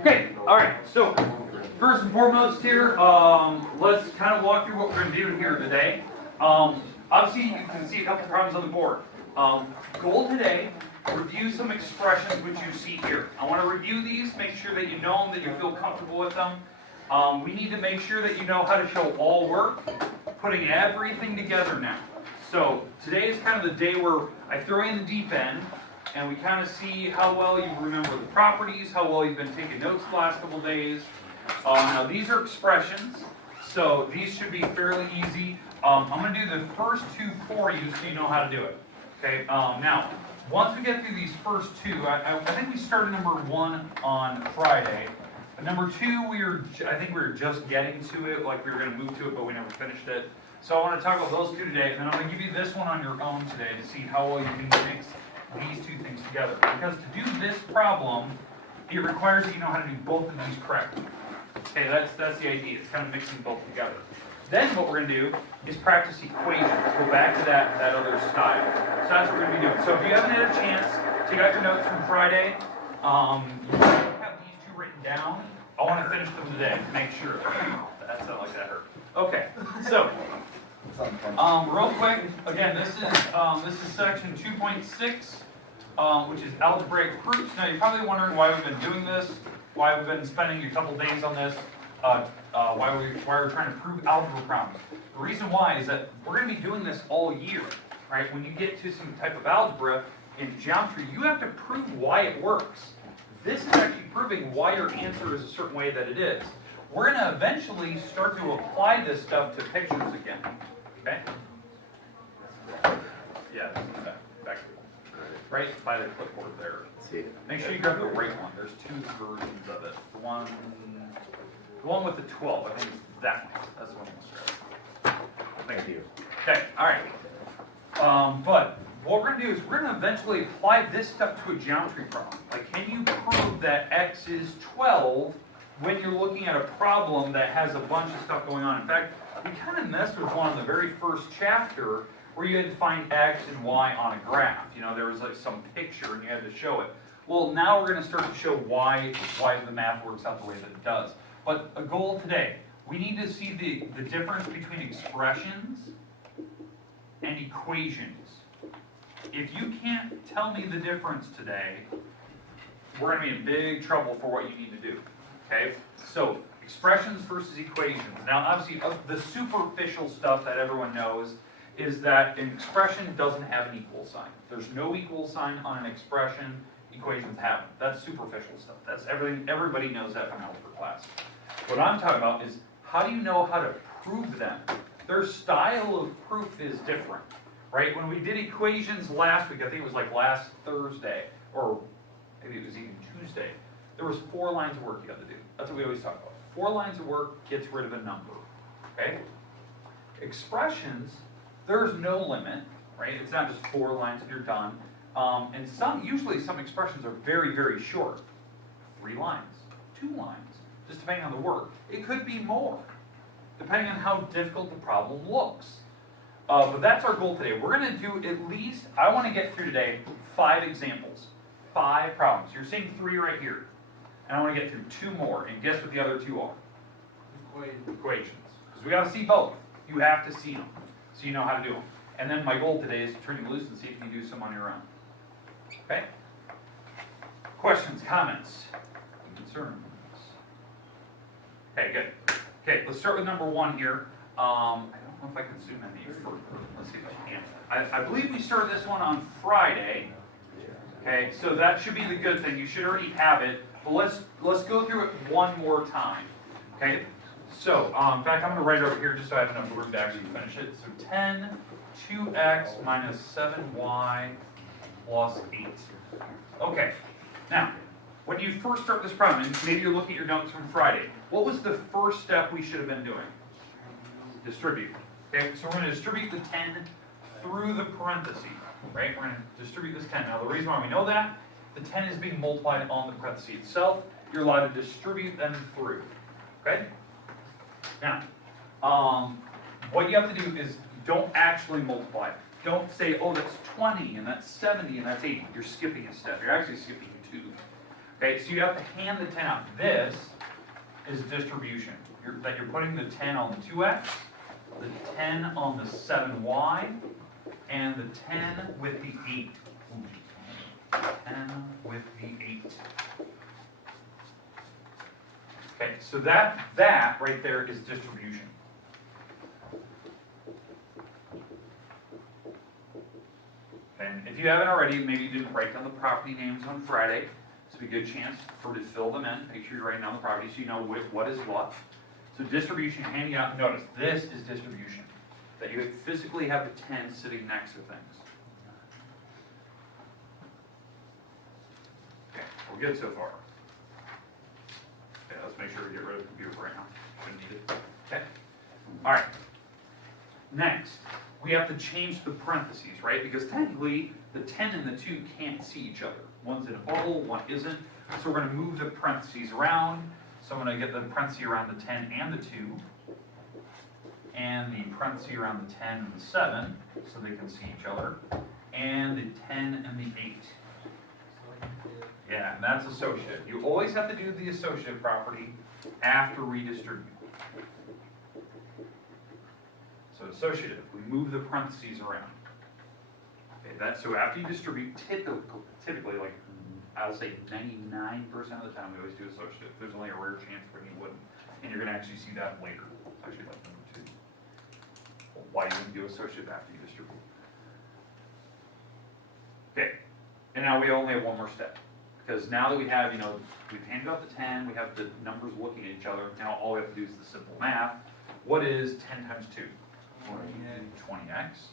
Okay, all right, so first and foremost here, let's kind of walk through what we're going to do here today. Obviously, you can see a couple problems on the board. Goal today, review some expressions which you see here. I want to review these, make sure that you know them, that you feel comfortable with them. We need to make sure that you know how to show all work, putting everything together now. So today is kind of the day where I throw in the deep end, and we kind of see how well you remember the properties, how well you've been taking notes the last couple days. Now these are expressions, so these should be fairly easy. I'm going to do the first two for you so you know how to do it. Okay. Now, once we get through these first two, I think we started number 1 on Friday. But number 2, I think we were just getting to it, like we were going to move to it, but we never finished it. So I want to talk about those two today, and then I'm going to give you this one on your own today to see how well you can mix these two things together. Because to do this problem, it requires that you know how to do both of these correctly. Okay, that's the idea. It's kind of mixing both together. Then what we're going to do is practice equations. Go back to that other style. So that's what we're going to be doing. So if you haven't had a chance, take out your notes from Friday. You have these two written down. I want to finish them today. Make sure. That sounded like that hurt. Okay. So real quick, again, this is section 2.6, which is algebraic proofs. Now you're probably wondering why we've been doing this, why we've been spending a couple days on this. Why we're trying to prove algebra problems. The reason why is that we're going to be doing this all year, right? When you get to some type of algebra in geometry, you have to prove why it works. This is actually proving why your answer is a certain way that it is. We're going to eventually start to apply this stuff to pictures again, okay? Yeah, back right by the clipboard there. Make sure you grab the right one. There's 2 versions of it. The one with the 12, I think it's that one. That's the one we'll grab. Thank you. Okay, all right. But what we're going to do is we're going to eventually apply this stuff to a geometry problem. Like, can you prove that x is 12 when you're looking at a problem that has a bunch of stuff going on? In fact, we kind of messed with one in the very first chapter where you had to find x and y on a graph. You know, there was like some picture and you had to show it. Well, now we're going to start to show why the math works out the way that it does. But a goal today, we need to see the difference between expressions and equations. If you can't tell me the difference today, we're going to be in big trouble for what you need to do. Okay? So, expressions versus equations. Now, obviously, the superficial stuff that everyone knows is that an expression doesn't have an equal sign. There's no equal sign on an expression. Equations have them. That's superficial stuff. That's everything. Everybody knows that from algebra class. What I'm talking about is how do you know how to prove them? Their style of proof is different, right? When we did equations last week, I think it was like last Thursday, or maybe it was even Tuesday, there was 4 lines of work you had to do. That's what we always talk about. 4 lines of work gets rid of a number, okay? Expressions, there's no limit, right? It's not just 4 lines and you're done. And usually some expressions are very, very short. 3 lines, 2 lines, just depending on the work. It could be more, depending on how difficult the problem looks. But that's our goal today. We're going to do at least, I want to get through today 5 examples, 5 problems. You're seeing 3 right here. And I want to get through 2 more. And guess what the other 2 are? Equations. Because we got to see both. You have to see them so you know how to do them. And then my goal today is to turn you loose and see if you can do some on your own. Okay? Questions, comments, concerns? Okay, good. Okay, let's start with number 1 here. I don't know if I can zoom in any further. Let's see if I can. I believe we started this one on Friday. Okay, so that should be the good thing. You should already have it. But let's go through it one more time. Okay? So, in fact, I'm going to write it over here just so I have enough room to actually finish it. So 10, 2x minus 7y plus 8. Okay. Now, when you first start this problem, and maybe you're looking at your notes from Friday, what was the first step we should have been doing? Distribute. Okay, so we're going to distribute the 10 through the parentheses, right? We're going to distribute this 10. Now, the reason why we know that, the 10 is being multiplied on the parentheses itself. You're allowed to distribute them through, okay? Now, what you have to do is don't actually multiply. Don't say, oh, that's 20, and that's 70, and that's 80. You're skipping a step. You're actually skipping 2. Okay, so you have to hand the 10 out. This is distribution. That you're putting the 10 on the 2x, the 10 on the 7y, and the 10 with the 8. 10 with the 8. Okay, so that right there is distribution. And if you haven't already, maybe you didn't write down the property names on Friday. It's a good chance for you to fill them in. Make sure you're writing down the property so you know what is what. So distribution, handing out, notice, this is distribution. That you physically have the 10 sitting next to things. Okay, we're good so far. Okay, let's make sure we get rid of the computer right now. Shouldn't need it. Okay. All right. Next, we have to change the parentheses, right? Because technically, the 10 and the 2 can't see each other. One's in a bubble, one isn't. So we're going to move the parentheses around. So I'm going to get the parenthesis around the 10 and the 2. And the parenthesis around the 10 and the 7, so they can see each other. And the 10 and the 8. Yeah, and that's associative. You always have to do the associative property after redistribute. So associative, we move the parentheses around. Okay, so after you distribute, typically, like I'll say 99% of the time, we always do associative. There's only a rare chance when you wouldn't, and you're going to actually see that later. It's actually like number 2. Why you wouldn't do associative after you distribute? Okay, and now we only have one more step. Because now that we have, we've handed out the 10, we have the numbers looking at each other, now all we have to do is the simple math. What is 10 times 2? 20x.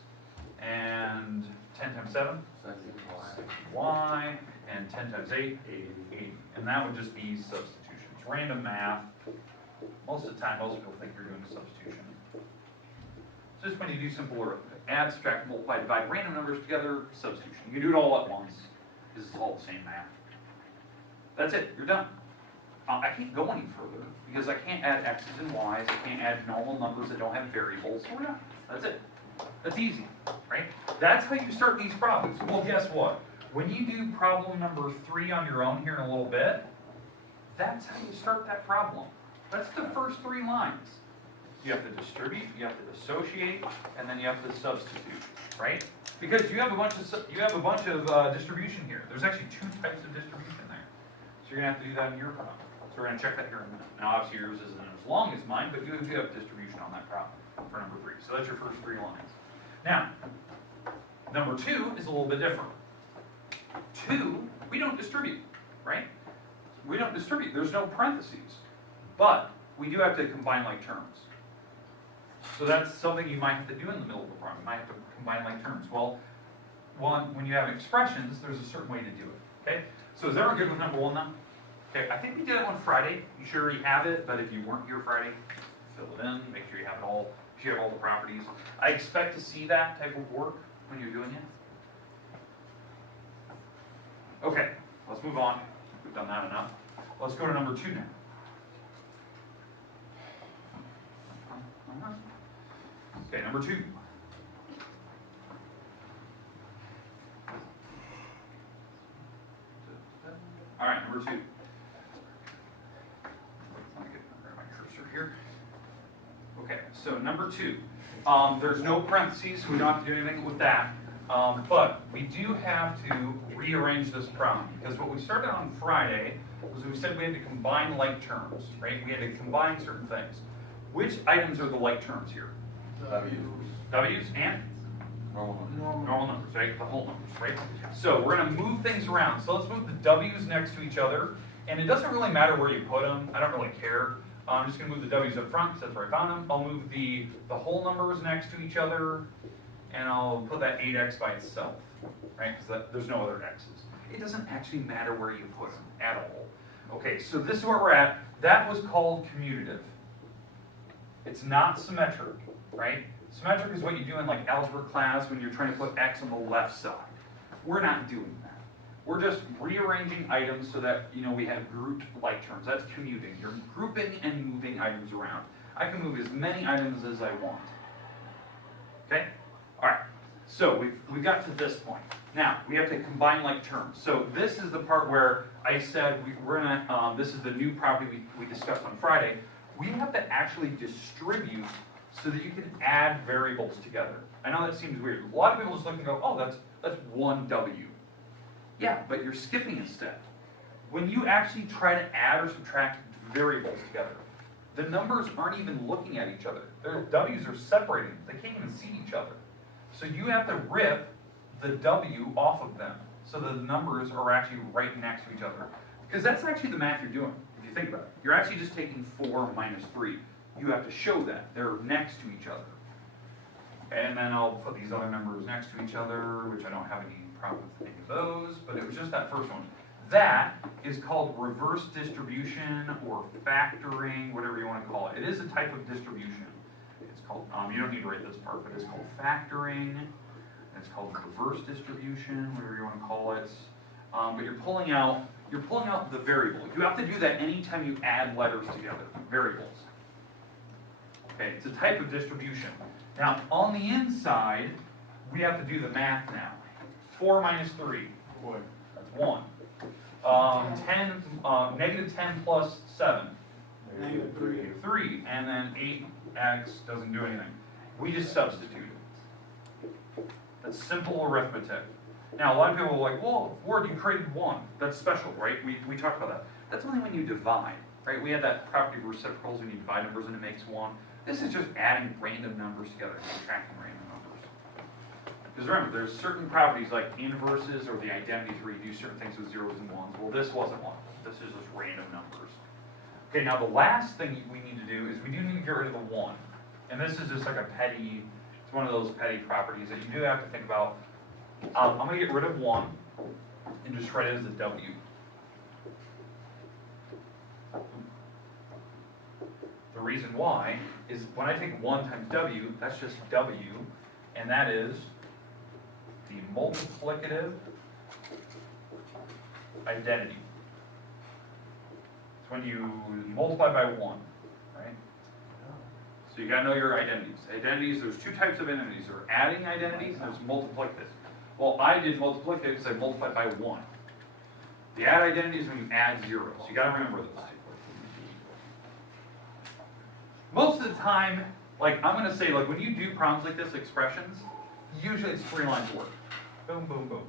And 10 times 7? 60y. And 10 times 8? 80. And that would just be substitution. It's random math. Most of the time, most people think you're doing substitution. It's just when you do simple arithmetic. Add, subtract, multiply, divide random numbers together, substitution. You can do it all at once. This is all the same math. That's it, you're done. I can't go any further because I can't add x's and y's, I can't add normal numbers that don't have variables, so we're done. That's it. That's easy, right? That's how you start these problems. Well, guess what? When you do problem number 3 on your own here in a little bit, that's how you start that problem. That's the first 3 lines. You have to distribute, you have to associate, and then you have to substitute, right? Because you have a bunch of distribution here. There's actually 2 types of distribution there. So you're going to have to do that in your problem. So we're going to check that here in a minute. Now obviously yours isn't as long as mine, but you do have distribution on that problem for number 3. So that's your first 3 lines. Now, number 2 is a little bit different. 2, we don't distribute, right? We don't distribute. There's no parentheses. But we do have to combine like terms. So that's something you might have to do in the middle of the problem. You might have to combine like terms. Well, when you have expressions, there's a certain way to do it, okay? So is everyone good with number 1 now? Okay, I think we did it on Friday. You should already have it, but if you weren't here Friday, fill it in, make sure you have it all, make sure you have all the properties. I expect to see that type of work when you're doing it. Okay, let's move on. We've done that enough. Let's go to number 2 now. Okay, number 2. All right, number 2. Let me get my cursor here. Okay, so number 2. There's no parentheses, so we don't have to do anything with that. But we do have to rearrange this problem, because what we started on Friday was we said we had to combine like terms, right? We had to combine certain things. Which items are the like terms here? W's and? Normal numbers, right? The whole numbers, right? So we're going to move things around. So let's move the W's next to each other. And it doesn't really matter where you put them. I don't really care. I'm just going to move the W's up front because that's where I found them. I'll move the whole numbers next to each other. And I'll put that 8x by itself, right? Because there's no other x's. It doesn't actually matter where you put them at all. Okay, so this is where we're at. That was called commutative. It's not symmetric, right? Symmetric is what you do in like algebra class when you're trying to put x on the left side. We're not doing that. We're just rearranging items so that we have grouped like terms. That's commuting. You're grouping and moving items around. I can move as many items as I want. Okay? All right. So we've got to this point. Now, we have to combine like terms. So this is the part where I said we're gonna, this is the new property we discussed on Friday. We have to actually distribute so that you can add variables together. I know that seems weird. A lot of people just look and go, oh, that's one W. Yeah, but you're skipping a step. When you actually try to add or subtract variables together, the numbers aren't even looking at each other. Their W's are separating. They can't even see each other. So you have to rip the W off of them so the numbers are actually right next to each other. Because that's actually the math you're doing, if you think about it. You're actually just taking 4 minus 3. You have to show that. They're next to each other. And then I'll put these other numbers next to each other, which I don't have any problem with any of those, but it was just that first one. That is called reverse distribution or factoring, whatever you want to call it. It is a type of distribution. It's called, you don't need to write this part, but it's called factoring. It's called reverse distribution, whatever you want to call it. But you're pulling out the variable. You have to do that anytime you add letters together, variables. Okay, it's a type of distribution. Now, on the inside, we have to do the math now. 4 minus 3. Boy. That's 1. Negative 10 plus 7. Negative 3. 3. And then 8x doesn't do anything. We just substitute it. That's simple arithmetic. Now, a lot of people are like, well, Word, you created 1. That's special, right? We talked about that. That's only when you divide, right? We had that property of reciprocals when you divide numbers and it makes 1. This is just adding random numbers together, subtracting random numbers. Because remember, there's certain properties like inverses or the identities where you do certain things with zeros and ones. Well, this wasn't one. This is just random numbers. Okay, now the last thing we need to do is we do need to get rid of the 1. And this is just like a petty, it's one of those petty properties that you do have to think about. I'm going to get rid of 1 and just write it as a W. The reason why is when I take 1 times W, that's just W, and that is the multiplicative identity. It's when you multiply by 1, right? So you got to know your identities. Identities, there's 2 types of identities. There are adding identities and there's multiplicative. Well, I did multiplicative because I multiplied by 1. The add identity is when you add zeros. You got to remember this. Most of the time, like I'm going to say, like when you do problems like this, expressions, usually it's 3 lines of work. Boom, boom, boom.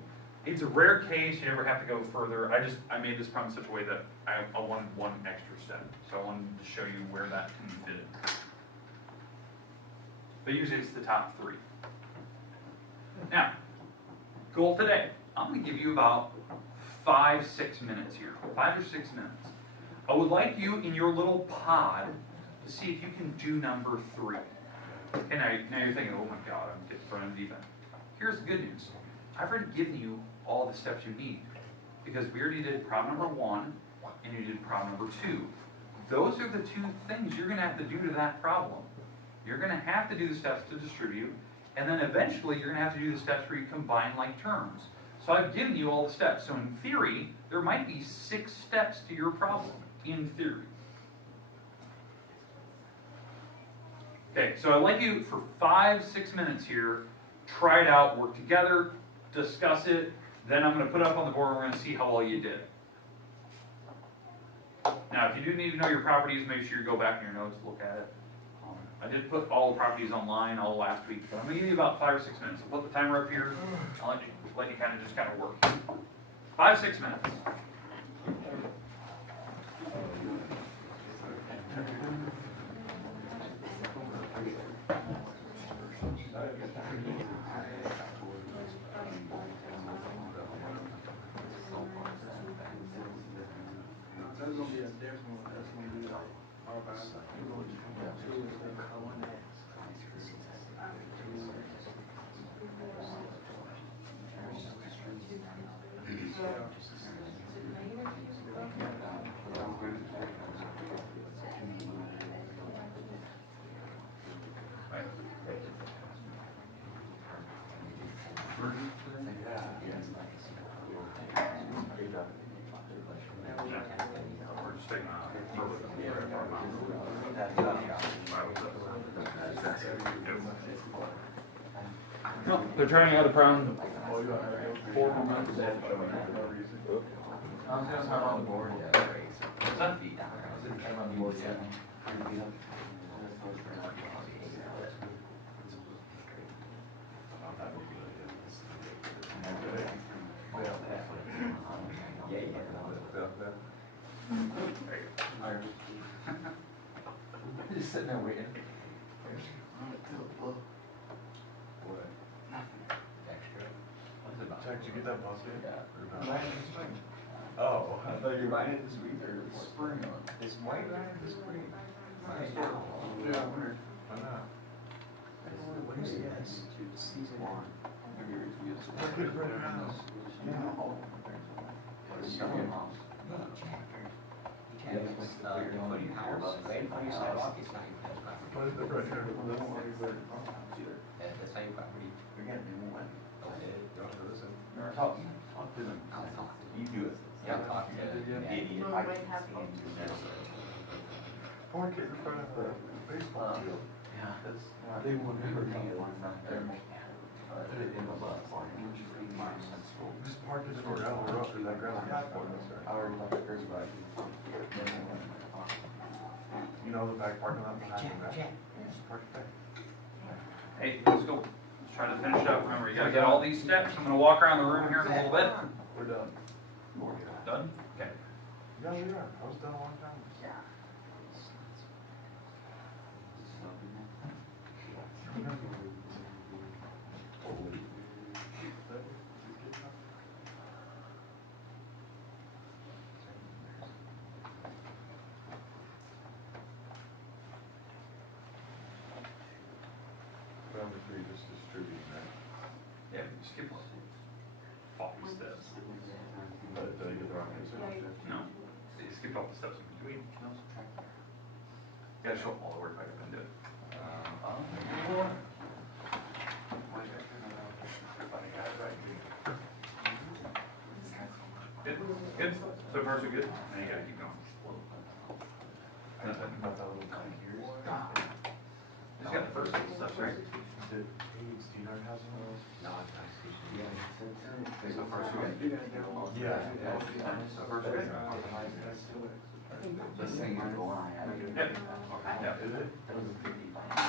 It's a rare case you never have to go further. I made this problem in such a way that I wanted 1 extra step. So I wanted to show you where that can fit in. But usually it's the top 3. Now, goal today. I'm going to give you about 5-6 minutes here. 5 or 6 minutes. I would like you in your little pod to see if you can do number 3. Okay, now you're thinking, oh my God, I'm getting thrown in the deep end. Here's the good news. I've already given you all the steps you need because we already did problem number 1 and you did problem number 2. Those are the 2 things you're going to have to do to that problem. You're going to have to do the steps to distribute, and then eventually you're going to have to do the steps where you combine like terms. So I've given you all the steps. So in theory, there might be 6 steps to your problem, in theory. Okay, so I'd like you for 5-6 minutes here, try it out, work together, discuss it, then I'm going to put it up on the board and we're going to see how well you did. Now, if you do need to know your properties, make sure you go back in your notes, look at it. I did put all the properties online all last week, but I'm going to give you about 5 or 6 minutes. I'll put the timer up here. I'll let you kind of work. 5-6 minutes. That's gonna be a different one. That's gonna be like all about No. They're trying out a problem. Oh, you got 4 more months of that. Just sitting there waiting. Jack, did you get that bus yet? Yeah. Or not? Oh, I thought you were. Buying it this week or spring? This white line this spring. Yeah, I wonder. Why not? What is this? Season 1. Maybe reviews. Look at the red house. What is the red house? The same property. We're gonna do one. Don't listen. Never talk. Talk to them. I'll talk to You do it. Yeah, I'll talk to the idiot. I can't stand you now. Park it in front of the baseball field. Yeah, that's, They will never hang come. one back there. Put it in the bus. Just park it in the gravel road, or that gravel path one is there. I already talked to Chris about it. You know the back parking lot behind the back? Just park it there. Hey, let's go. Let's try to finish up. Remember, you gotta get all these steps. I'm gonna walk around the room here in a little bit. We're done. Done? Okay. Yeah, we are. I was done a long time. Number 3, just distributing that. Yeah, skip one. 40 steps. But did I get the wrong answer? No. You skip all the steps in between. No, subtract. You gotta show all the work I've been doing. Good, good. So far so good. Now you gotta keep going. I was talking about that little thing here. Just got the first couple steps, right? Did Steve have those? No, it's nice. So far so good. Yeah. So far so good. This thing is going on. Yep. Yep. Is it?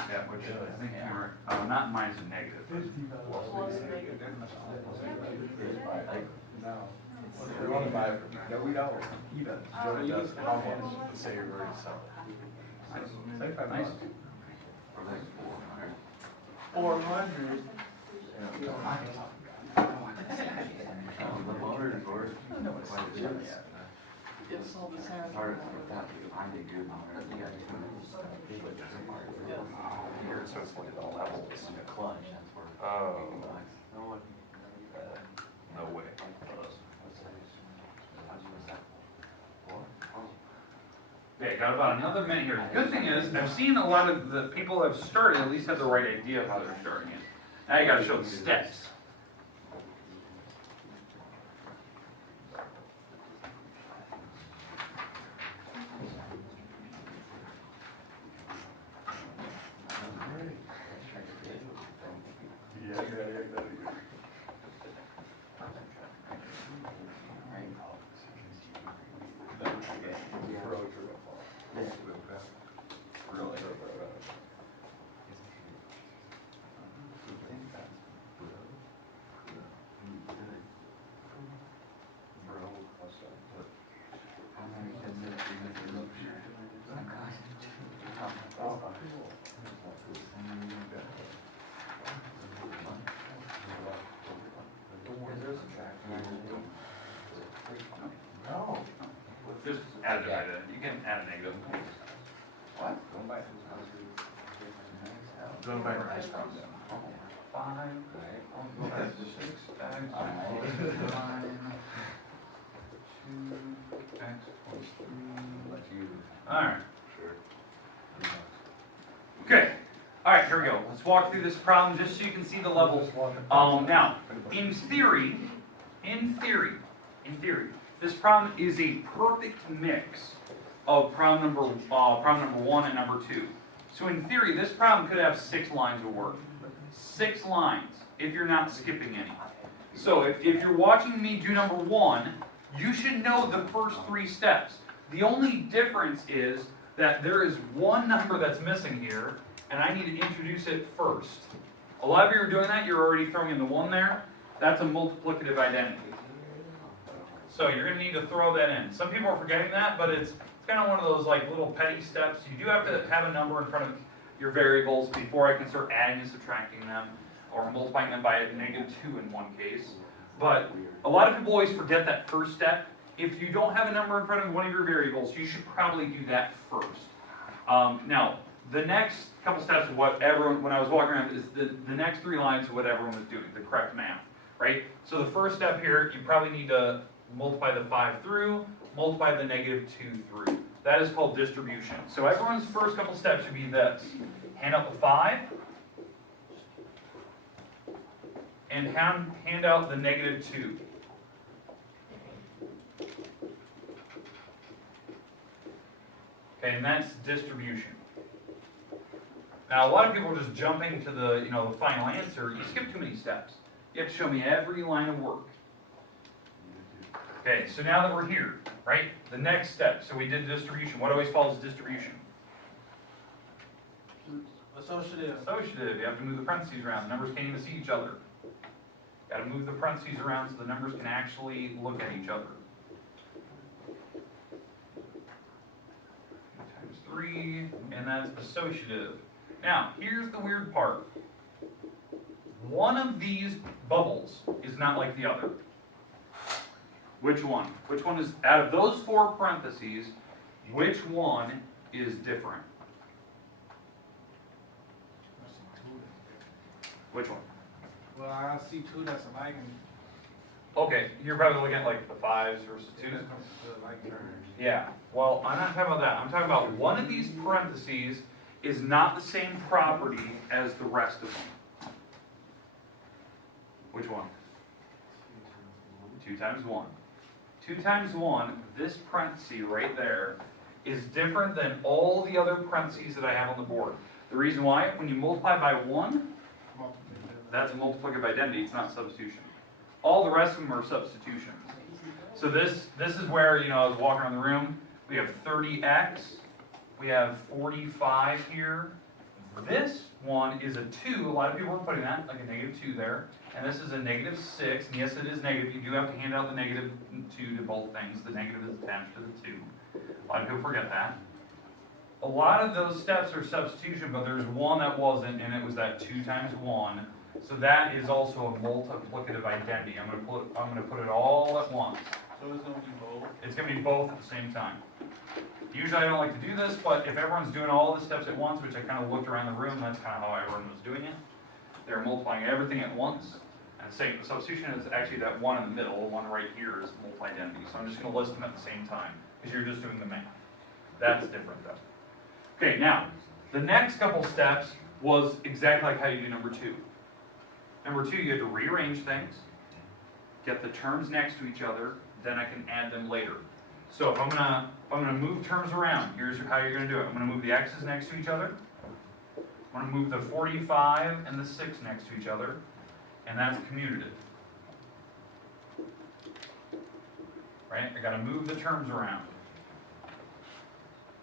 Yeah, which I think you were, not mine's a negative. No. We want to buy it from there. No, we don't. Even. Joe does how much to say you're ready to sell it. $75. Nice. 400. It's all the same. Hard with that, I did good. Here, so it's like all levels, and a clutch, that's where. Oh. No way. Okay, got about another minute here. The good thing is, I've seen a lot of the people who have started at least have the right idea of how they're starting it. Now you gotta show the steps. No. Just add it right in. You can add a negative. What? Going by your ice cream. 5, that's 6, x, 9, 2x plus 3. Alright. Okay. Alright, here we go. Let's walk through this problem just so you can see the levels. Now, in theory, this problem is a perfect mix of problem number 1 and number 2. So in theory, this problem could have 6 lines of work. 6 lines. if you're not skipping any. So if you're watching me do number 1, you should know the first 3 steps. The only difference is that there is one number that's missing here, and I need to introduce it first. A lot of you are doing that, you're already throwing in the 1 there. That's a multiplicative identity. So you're going to need to throw that in. Some people are forgetting that, but it's kind of one of those like little petty steps. You do have to have a number in front of your variables before I can start adding and subtracting them, or multiplying them by a -2 in one case. But a lot of people always forget that first step. If you don't have a number in front of one of your variables, you should probably do that first. Now, the next couple steps of what everyone, when I was walking around, is the next 3 lines of what everyone was doing, the correct math, right? So the first step here, you probably need to multiply the 5 through, multiply the -2 through. That is called distribution. So everyone's first couple steps should be this. Hand out the 5, and hand out the -2. Okay, and that's distribution. Now, a lot of people are just jumping to the, the final answer. You skip too many steps. You have to show me every line of work. Okay, so now that we're here, right? The next step. So we did distribution. What always follows distribution? Associative. Associative. You have to move the parentheses around. The numbers can't even see each other. Got to move the parentheses around so the numbers can actually look at each other. 2 times 3, and that's associative. Now, here's the weird part. One of these bubbles is not like the other. Which one? Which one is, out of those 4 parentheses, which one is different? Which one? Well, I see 2 that's alike. Okay, you're probably looking at like the 5s versus 2s. Yeah, well, I'm not talking about that. I'm talking about one of these parentheses is not the same property as the rest of them. Which one? 2 times 1. 2 times 1, this parenthesis right there, is different than all the other parentheses that I have on the board. The reason why, when you multiply by 1, that's a multiplicative identity, it's not substitution. All the rest of them are substitutions. So this is where, I was walking around the room, we have 30x, we have 45 here. This one is a 2, a lot of people are putting that, like a -2 there. And this is a -6, and yes, it is negative. You do have to hand out the -2 to both things. The negative is attached to the 2. A lot of people forget that. A lot of those steps are substitution, but there's one that wasn't, and it was that 2 times 1. So that is also a multiplicative identity. I'm going to put it all at once. So it's going to be both? It's going to be both at the same time. Usually I don't like to do this, but if everyone's doing all the steps at once, which I kind of looked around the room, that's kind of how everyone was doing it. They're multiplying everything at once. And same, substitution is actually that 1 in the middle. The one right here is multi-identity. So I'm just going to list them at the same time, because you're just doing the math. That's different though. Okay, now, the next couple steps was exactly like how you do number 2. Number 2, you had to rearrange things, get the terms next to each other, then I can add them later. So if I'm gonna move terms around, here's how you're gonna do it. I'm gonna move the x's next to each other. I'm gonna move the 45 and the 6 next to each other, and that's commutative. Right? I gotta move the terms around.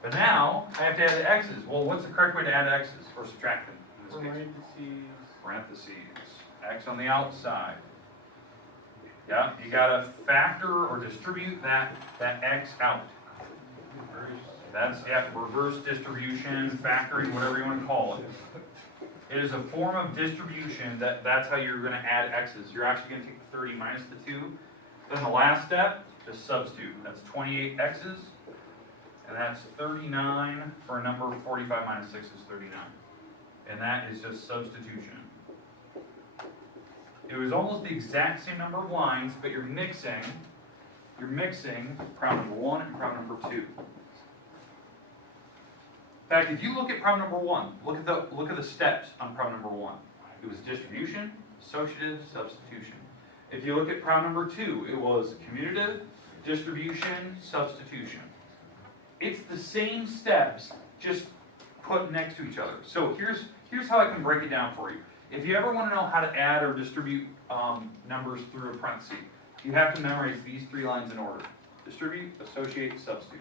But now, I have to add the x's. Well, what's the correct way to add x's, or subtract them in this case? Parentheses. X on the outside. Yeah, you gotta factor or distribute that x out. That's, reverse distribution, factoring, whatever you want to call it. It is a form of distribution that's how you're gonna add x's. You're actually gonna take the 30 minus the 2. Then the last step, just substitute. That's 28 x's, and that's 39 for a number 45 minus 6 is 39. And that is just substitution. It was almost the exact same number of lines, but you're mixing problem number 1 and problem number 2. In fact, if you look at problem number 1, look at the steps on problem number 1. It was distribution, associative, substitution. If you look at problem number 2, it was commutative, distribution, substitution. It's the same steps, just put next to each other. So here's how I can break it down for you. If you ever want to know how to add or distribute numbers through a parenthesis, you have to memorize these 3 lines in order. Distribute, associate, substitute.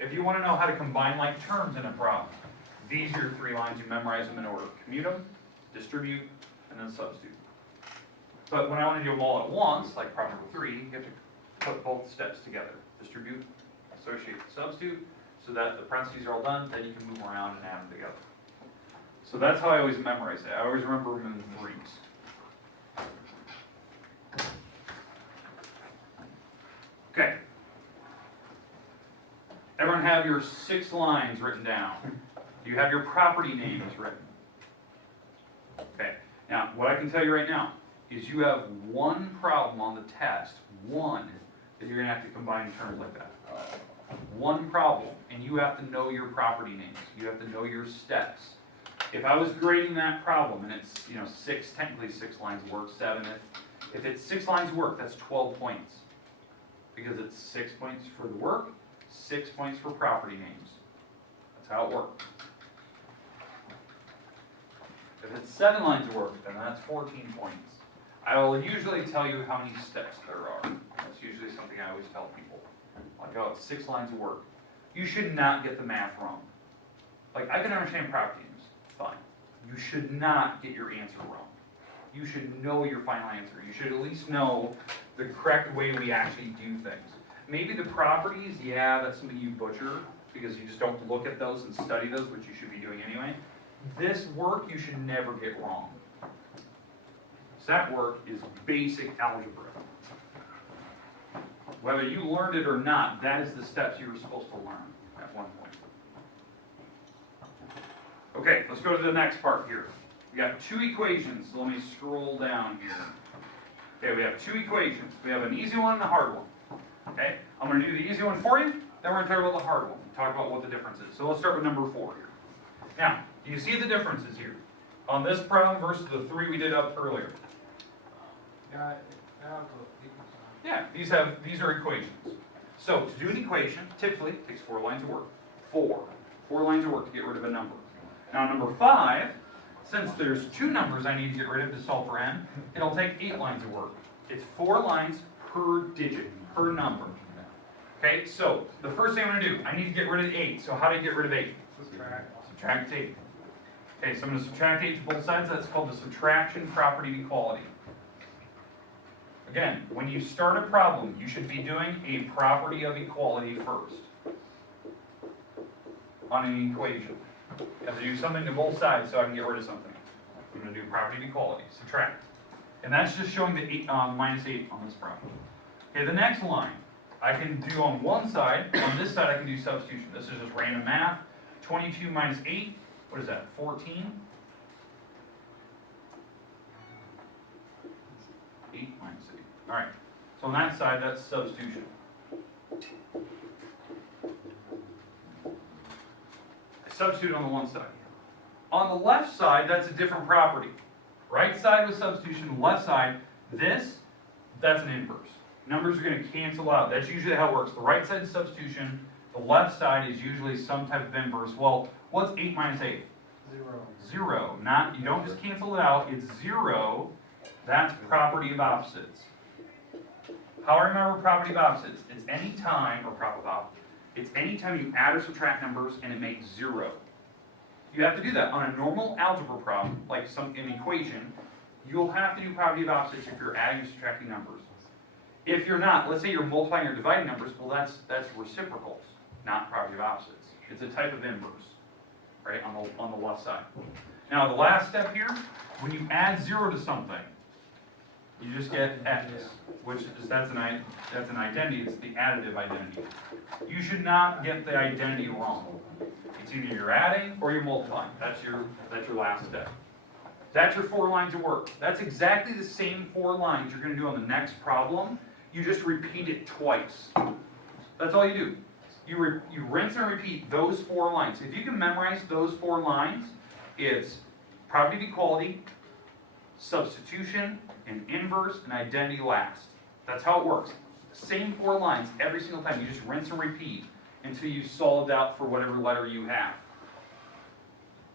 If you want to know how to combine like terms in a problem, these are your 3 lines, you memorize them in order. Commute them, distribute, and then substitute. But when I want to do them all at once, like problem number 3, you have to put both steps together. Distribute, associate, substitute, so that the parentheses are all done, then you can move around and add them together. So that's how I always memorize it. I always remember them in 3s. Okay. Everyone have your 6 lines written down. Do you have your property names written? Okay. Now, what I can tell you right now is you have one problem on the test, one, that you're going to have to combine terms like that. One problem, and you have to know your property names. You have to know your steps. If I was grading that problem, and it's, 6, technically 6 lines of work, 7, if it's 6 lines of work, that's 12 points. Because it's 6 points for the work, 6 points for property names. That's how it works. If it's 7 lines of work, then that's 14 points. I will usually tell you how many steps there are. That's usually something I always tell people. Like, oh, it's 6 lines of work. You should not get the math wrong. Like, I can understand property names, fine. You should not get your answer wrong. You should know your final answer. You should at least know the correct way we actually do things. Maybe the properties, yeah, that's something you butcher because you just don't look at those and study those, which you should be doing anyway. This work you should never get wrong. So that work is basic algebra. Whether you learned it or not, that is the steps you were supposed to learn at one point. Okay, let's go to the next part here. We got 2 equations, so let me scroll down here. Okay, we have 2 equations. We have an easy one and a hard one. Okay, I'm going to do the easy one for you, then we're going to talk about the hard one. Talk about what the difference is. So let's start with number 4 here. Now, do you see the differences here on this problem versus the 3 we did up earlier? Yeah, these are equations. So to do an equation, typically it takes 4 lines of work. 4 lines of work to get rid of a number. Now number 5, since there's 2 numbers I need to get rid of to solve for n, it'll take 8 lines of work. It's 4 lines per digit, per number. Okay, so the first thing I'm going to do, I need to get rid of 8. So how do you get rid of 8? Subtract 8. Okay, so I'm going to subtract 8 to both sides. That's called the subtraction property of equality. Again, when you start a problem, you should be doing a property of equality first on an equation. You have to do something to both sides so I can get rid of something. I'm going to do property of equality, subtract. And that's just showing the minus 8 on this problem. Okay, the next line, I can do on one side, on this side I can do substitution. This is just random math. 22 minus 8, what is that, 14? 8 minus 8. All right, so on that side, that's substitution. I substitute on the one side. On the left side, that's a different property. Right side was substitution, left side, that's an inverse. Numbers are going to cancel out. That's usually how it works. The right side is substitution, the left side is usually some type of inverse. Well, what's 8 minus 8? 0. Not, you don't just cancel it out, it's 0. That's property of opposites. How I remember property of opposites? It's any time, or property of opposites, it's any time you add or subtract numbers and it makes 0. You have to do that. On a normal algebra problem, like an equation, you'll have to do property of opposites if you're adding or subtracting numbers. If you're not, let's say you're multiplying or dividing numbers, well that's reciprocals, not property of opposites. It's a type of inverse, right, on the left side. Now the last step here, when you add 0 to something, you just get x, which is that's an identity. It's the additive identity. You should not get the identity wrong. It's either you're adding or you're multiplying. That's your last step. That's your 4 lines of work. That's exactly the same 4 lines you're going to do on the next problem. You just repeat it twice. That's all you do. You rinse and repeat those 4 lines. If you can memorize those 4 lines, it's property of equality, substitution, an inverse, and identity last. That's how it works. Same 4 lines every single time. You just rinse and repeat until you solved out for whatever letter you have.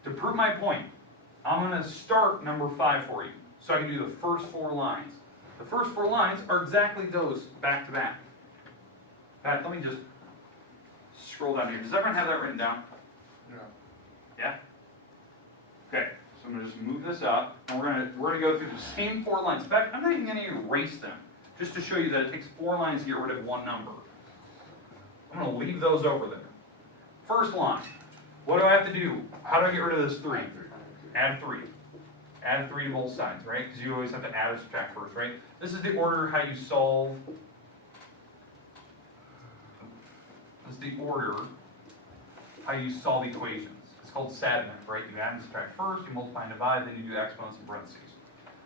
To prove my point, I'm going to start number 5 for you, so I can do the first 4 lines. The first 4 lines are exactly those back to back. In fact, let me just scroll down here. Does everyone have that written down? Yeah? Okay, so I'm going to just move this up, and we're going to go through the same 4 lines. In fact, I'm not even going to erase them, just to show you that it takes 4 lines to get rid of one number. I'm going to leave those over there. First line. What do I have to do? How do I get rid of this 3? Add 3. Add 3 to both sides, right? Because you always have to add or subtract first, right? This is the order how you solve. This is the order how you solve equations. It's called sadment, right? You add and subtract first, you multiply and divide, then you do exponents and parentheses.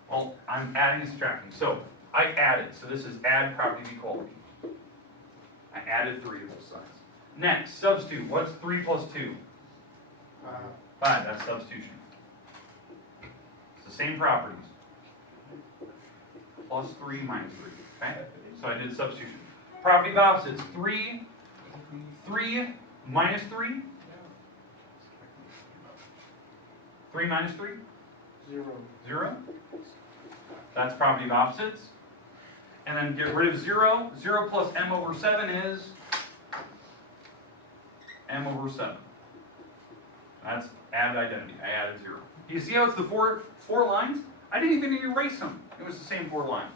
Well, I'm adding and subtracting. So I added. So this is add property of equality. I added 3 to both sides. Next, substitute. What's 3 plus 2? 5. That's substitution. It's the same properties. Plus 3 minus 3. Okay? So I did substitution. Property of opposites. 3 minus 3? 3 minus 3? 0. That's property of opposites. And then get rid of 0. 0 plus m over 7 is m over 7. That's added identity. I added 0. Do you see how it's the four lines? I didn't even erase them. It was the same 4 lines.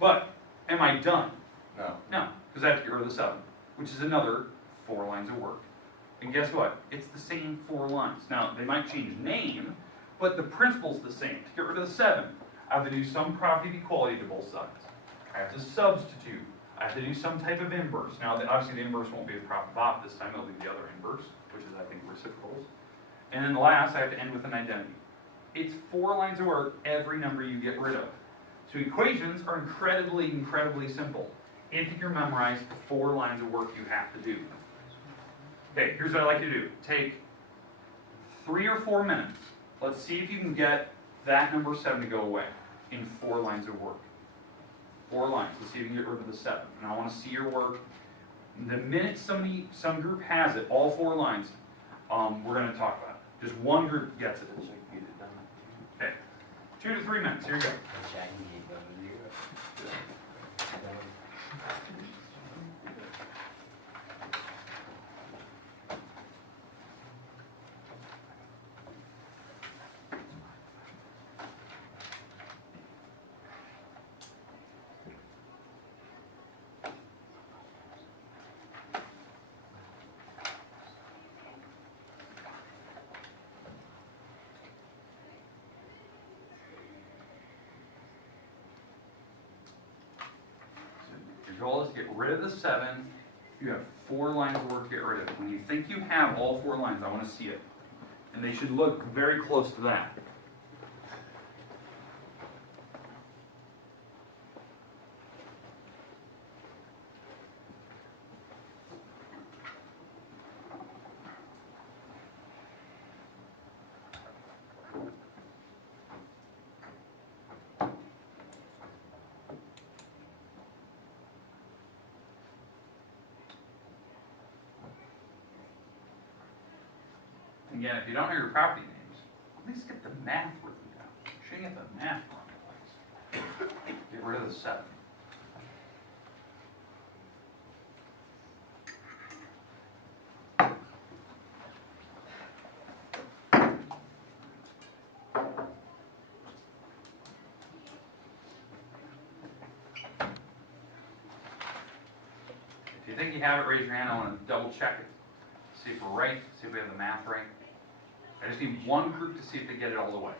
But, am I done? No. No, because I have to get rid of the 7, which is another 4 lines of work. And guess what? It's the same 4 lines. Now, they might change name, but the principle's the same. To get rid of the 7, I have to do some property of equality to both sides. I have to substitute. I have to do some type of inverse. Now, obviously the inverse won't be the property of op this time. It'll be the other inverse, which is, I think, reciprocals. And then last, I have to end with an identity. It's 4 lines of work, every number you get rid of. So equations are incredibly, incredibly simple. If you can memorize the 4 lines of work you have to do. Okay, here's what I like to do. Take 3 or 4 minutes. Let's see if you can get that number 7 to go away in 4 lines of work. 4 lines. Let's see if you can get rid of the 7. And I want to see your work. The minute some group has it, all 4 lines, we're going to talk about it. Just one group gets it. Okay. 2 to 3 minutes. Here you go. Your goal is to get rid of the 7. You have 4 lines of work to get rid of. When you think you have all 4 lines, I want to see it. And they should look very close to that. Again, if you don't know your property names, at least get the math written down. You shouldn't get the math wrong place. Get rid of the 7. If you think you have it, raise your hand. I want to double check it. See if we're right, see if we have the math right. I just need one group to see if they get it all the way.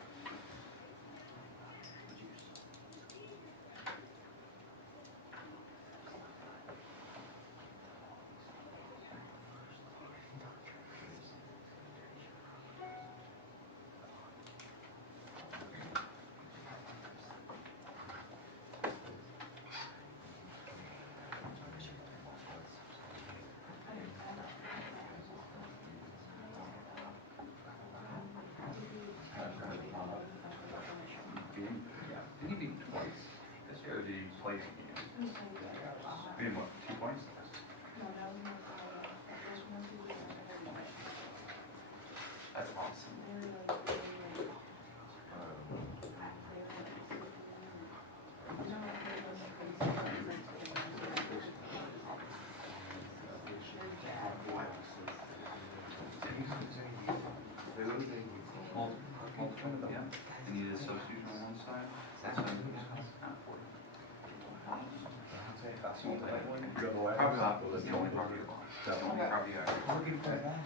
Bob was the only property. That's the only property I. Looking for that.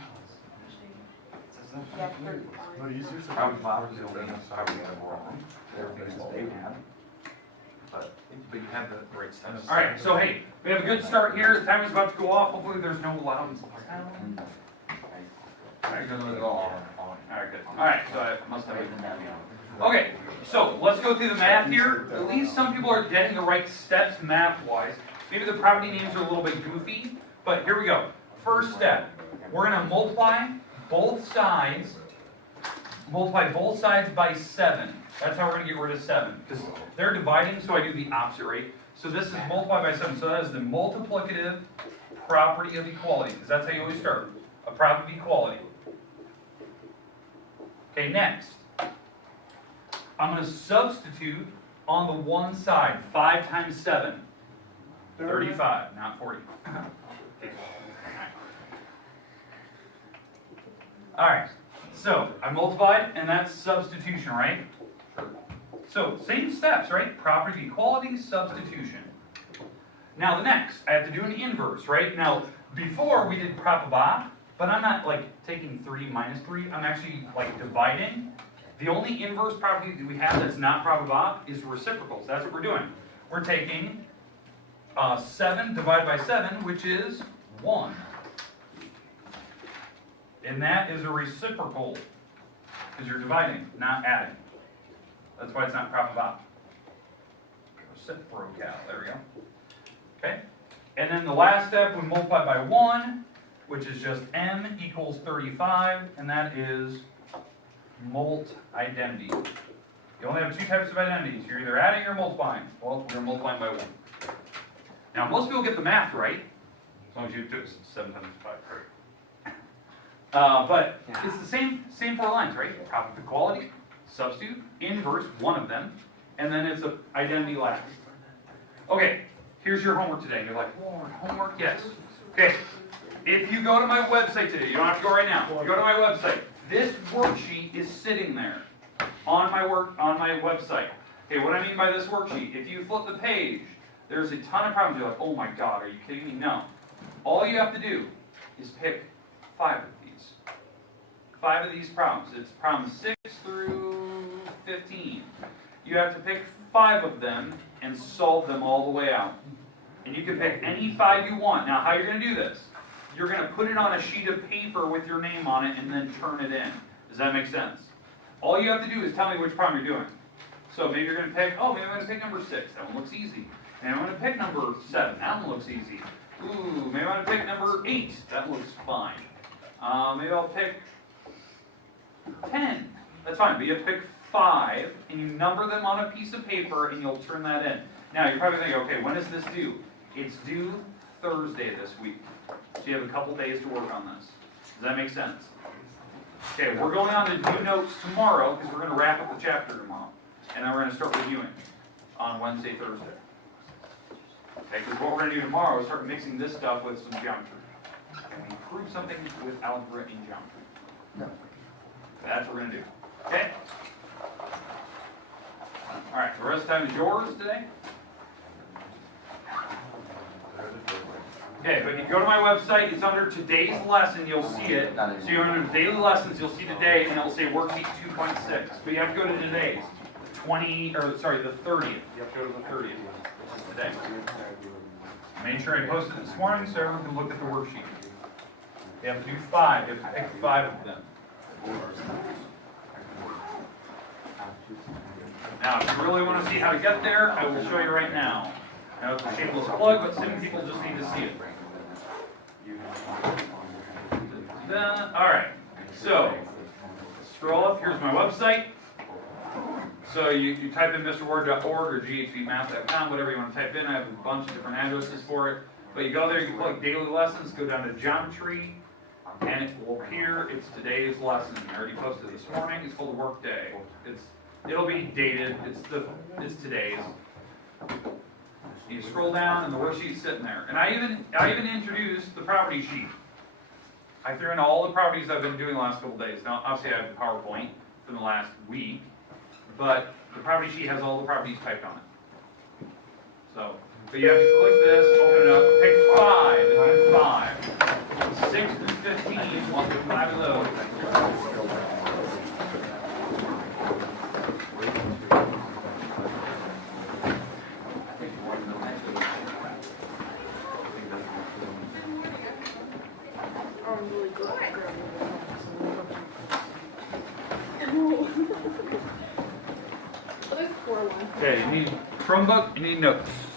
No, you see some. Probably Bob was the only property I were on. Everything's all they had. But you had the right steps. All right, so hey, we have a good start here. The timer's about to go off. Hopefully there's no loud sound. All right, good. All right, good. All right, so I must have. Okay, so let's go through the math here. At least some people are getting the right steps math-wise. Maybe the property names are a little bit goofy, but here we go. First step, we're going to multiply both sides by 7. That's how we're going to get rid of 7, because they're dividing, so I do the opposite rate. So this is multiplied by 7, so that is the multiplicative property of equality, because that's how you always start, a property of equality. Okay, next, I'm going to substitute on the one side, 5 times 7, 35, not 40. All right, so I multiplied, and that's substitution, right? So same steps, right? Property of equality, substitution. Now the next, I have to do an inverse, right? Now, before we did prop of op, but I'm not like taking 3 minus 3, I'm actually like dividing. The only inverse property that we have that's not prop of op is reciprocals. That's what we're doing. We're taking 7 divided by 7, which is 1. And that is a reciprocal, because you're dividing, not adding. That's why it's not prop of op. Reciprocal, there we go. Okay? And then the last step, we multiply by 1, which is just m equals 35, and that is identity. You only have 2 types of identities. You're either adding or multiplying. Well, we're multiplying by 1. Now, most people get the math right, as long as you do it 7 times 5, right? But it's the same 4 lines, right? Property of equality, substitute, inverse, one of them, and then it's an identity last. Okay, here's your homework today. You're like, Lord, homework? Yes. Okay, if you go to my website today, you don't have to go right now. If you go to my website, this worksheet is sitting there on my website. Okay, what I mean by this worksheet, if you flip the page, there's a ton of problems. You're like, oh my God, are you kidding me? No. All you have to do is pick 5 of these. 5 of these problems. It's problems 6 through 15. You have to pick 5 of them and solve them all the way out. And you can pick any 5 you want. Now, how you're going to do this? You're going to put it on a sheet of paper with your name on it and then turn it in. Does that make sense? All you have to do is tell me which problem you're doing. So maybe you're going to pick, maybe I'm going to pick number 6. That one looks easy. Maybe I'm going to pick number 7. That one looks easy. Ooh, maybe I'm going to pick number 8. That looks fine. Maybe I'll pick 10. That's fine, but you have to pick 5, and you number them on a piece of paper, and you'll turn that in. Now, you're probably thinking, okay, when is this due? It's due Thursday this week. So you have a couple days to work on this. Does that make sense? Okay, we're going on to do notes tomorrow, because we're going to wrap up the chapter tomorrow. And then we're going to start reviewing on Wednesday, Thursday. Okay, because what we're going to do tomorrow is start mixing this stuff with some geometry. And we prove something with algebra and geometry. That's what we're going to do. Okay? Alright, the rest of the time is yours today. Okay, but if you go to my website, it's under today's lesson, you'll see it. So you're under daily lessons, you'll see today, and it'll say worksheet 2.6. But you have to go to today's. The 30th. You have to go to the 30th, which is today. I made sure I posted it this morning so everyone can look at the worksheet. You have to do 5. You have to pick 5 of them. Now, if you really want to see how to get there, I will show you right now. Now, it's a shameless plug, but some people just need to see it. Alright, so, scroll up, here's my website. So you type in mrword.org or ghvmath.com, whatever you want to type in. I have a bunch of different addresses for it. But you go there, you click daily lessons, go down to geometry, and it will appear, it's today's lesson. I already posted it this morning, it's called Workday. It'll be dated, it's today's. You scroll down and the worksheet's sitting there. And I even introduced the property sheet. I threw in all the properties I've been doing the last couple days. Now, obviously I have PowerPoint from the last week, but the property sheet has all the properties typed on it. So, But you have to click this, open it up, pick 5, and then 5. 6 through 15, one through 5 of those. Okay, you need Chromebook, you need notes.